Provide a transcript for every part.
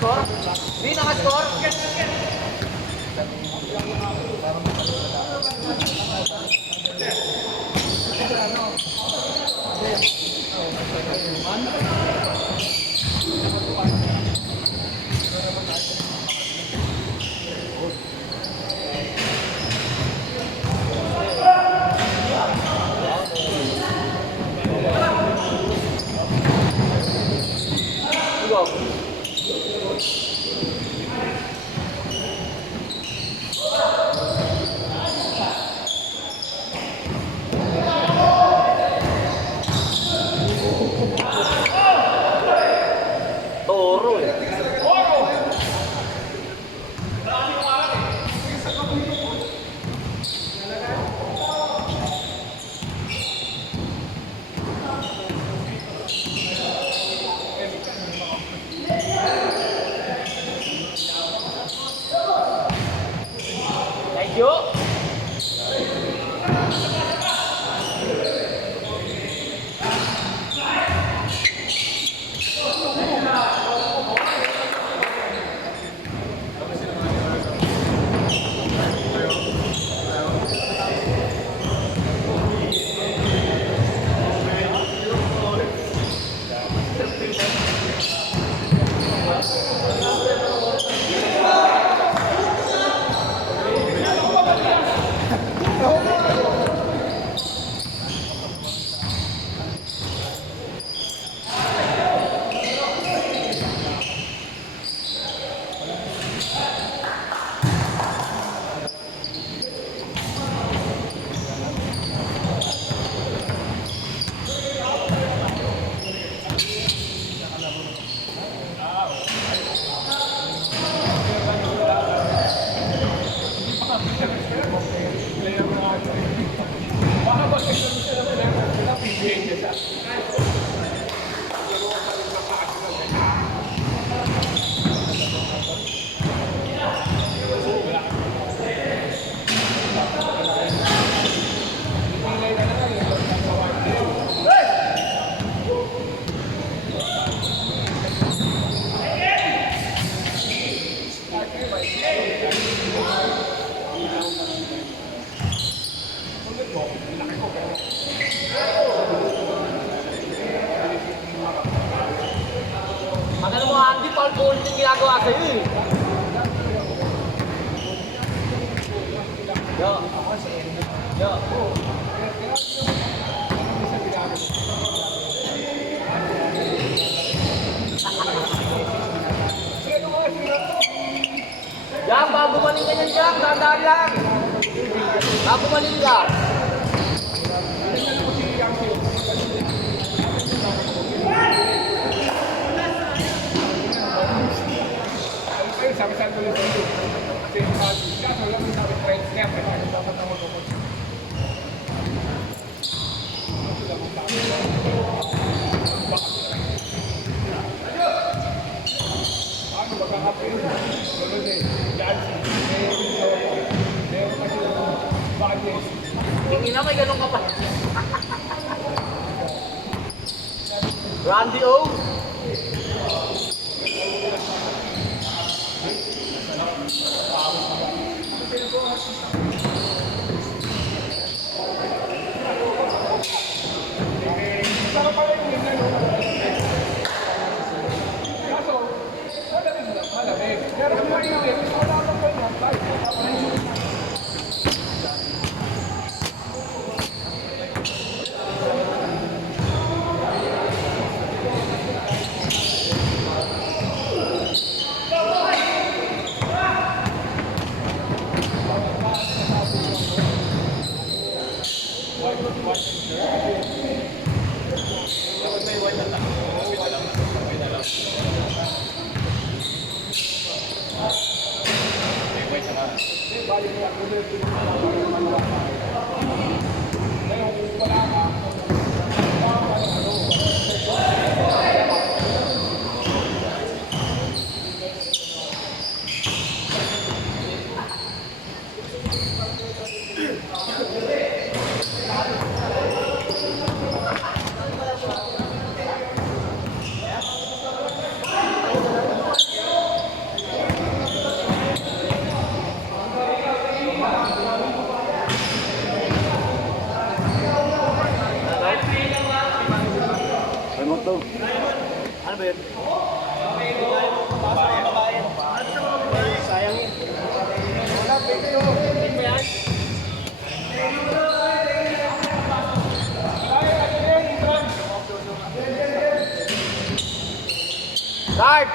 score? Di naka-score? Toro eh. Thank you. Magkano mo, Andy, Paul Paul yung ginagawa sa'yo eh. Yo. Yo. Yang, bago maling ka yan, Yang. Dahan-dahan lang. Bago maling ka. Sabi-sabi ko lang sa iyo. Kasi kaso lang yung sabi trade step. Dapat na mag-upot. Ano ba kakapin? Tulad eh. Jansi. Meron kasi lang. Bakit yes? Hindi na may ganun ka pa. Randy O. Sarap pala yung ganyan. Kaso, malamig lang. Malamig. Pero kung mainit, wala kang ganyan. to. Ano ba yun? Sayang yun. Wala, pwede yun. Hindi ba yan? Start!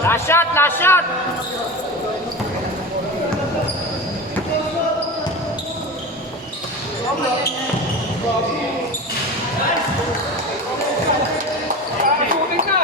Last shot! Last shot! Shooting na!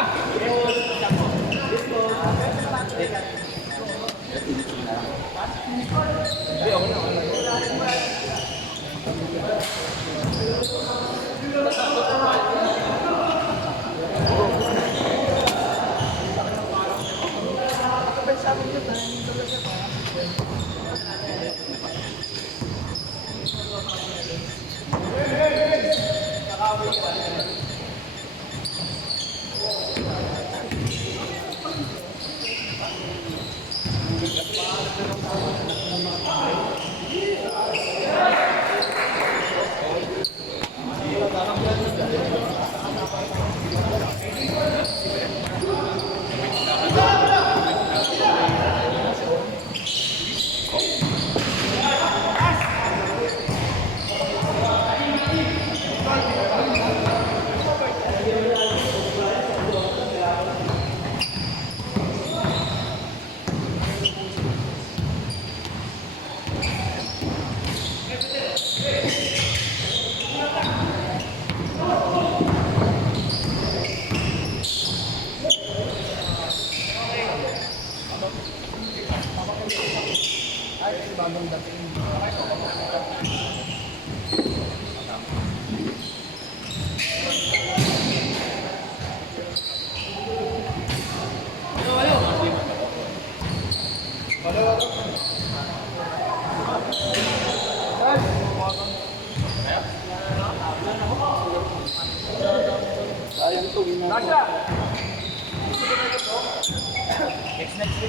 Sayang to. Nasha!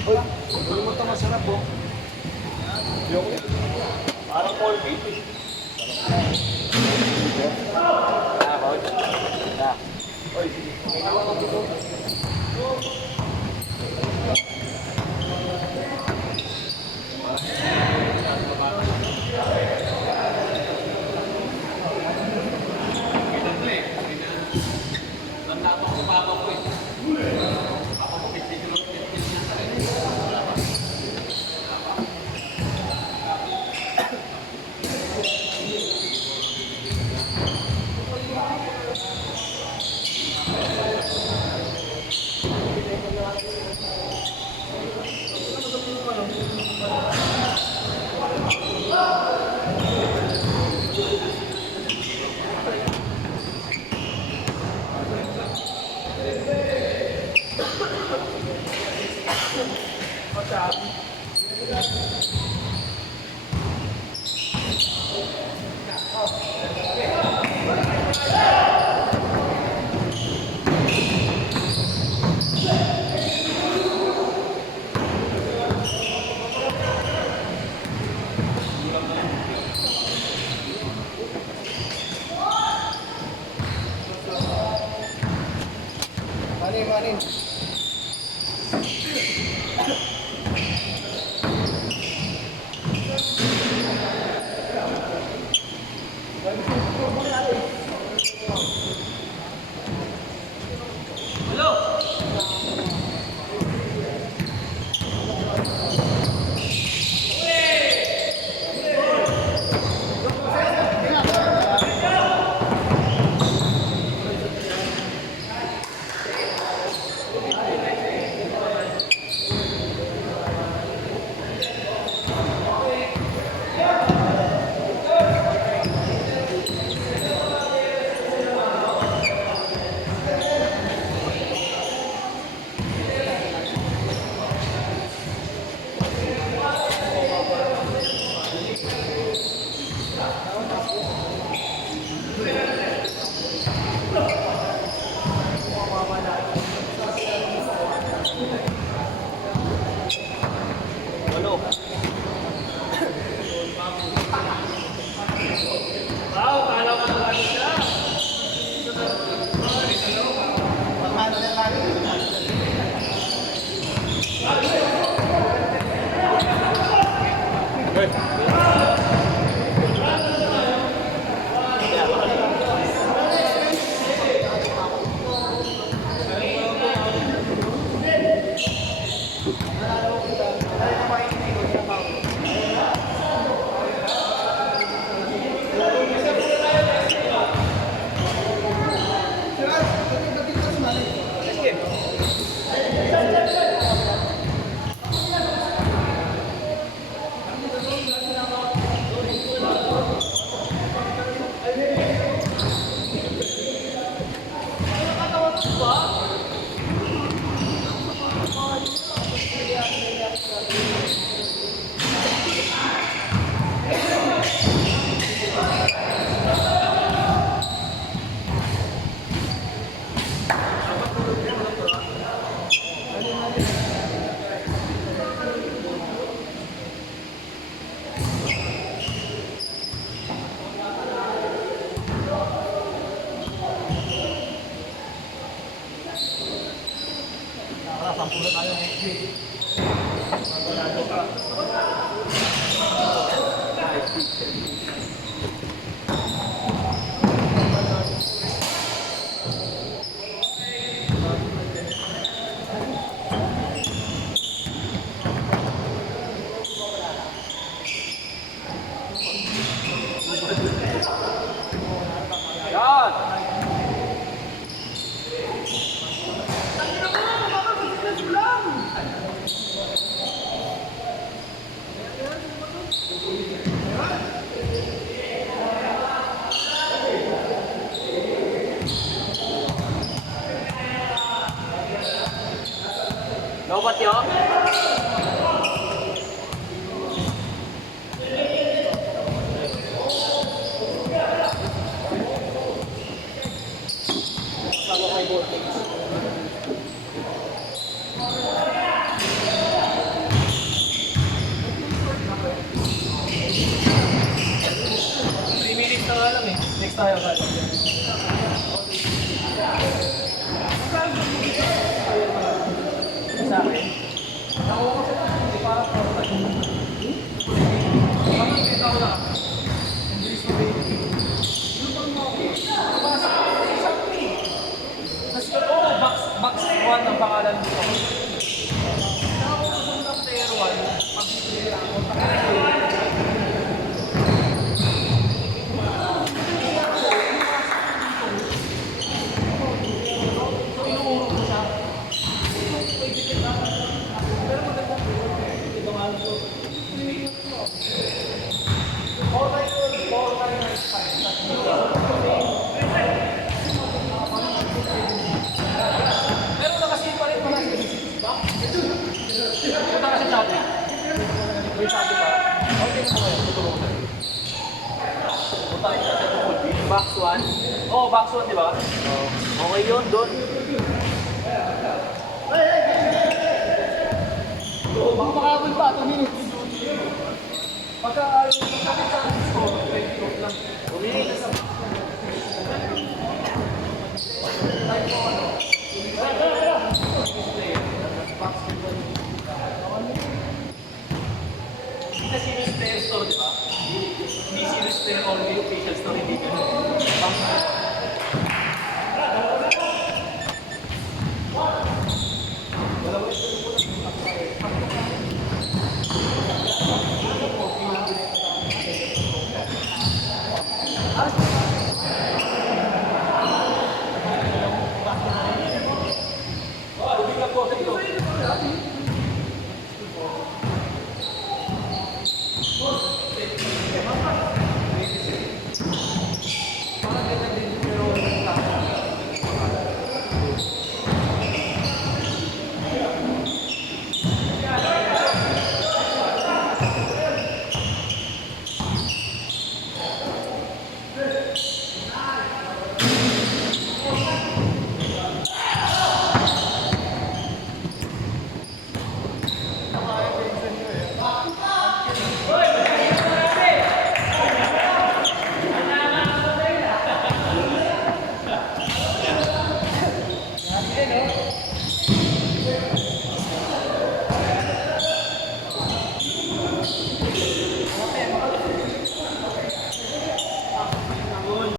Uy, hindi mo ito masarap po. Parang 4 feet eh. Manin. tayo ba? Sa akin? Ako kasi hindi parang box 1 ang pangalan dito. Ako gusto ng player 1, pag-player ako, meron na kasi pa rin pala. Punta kasi Shopee. May Shopee pa. Okay na kayo, tutulungan na. Punta kasi sa box 1. Oo, box 1, di ba? Okay yun, doon. Baka makakabol pa, 2 minutes. Pagka ayaw yung kapit sa score, 20 off lang. 2 minutes. Hindi na serious player store, di ba? Hindi serious player only official store, hindi ganun.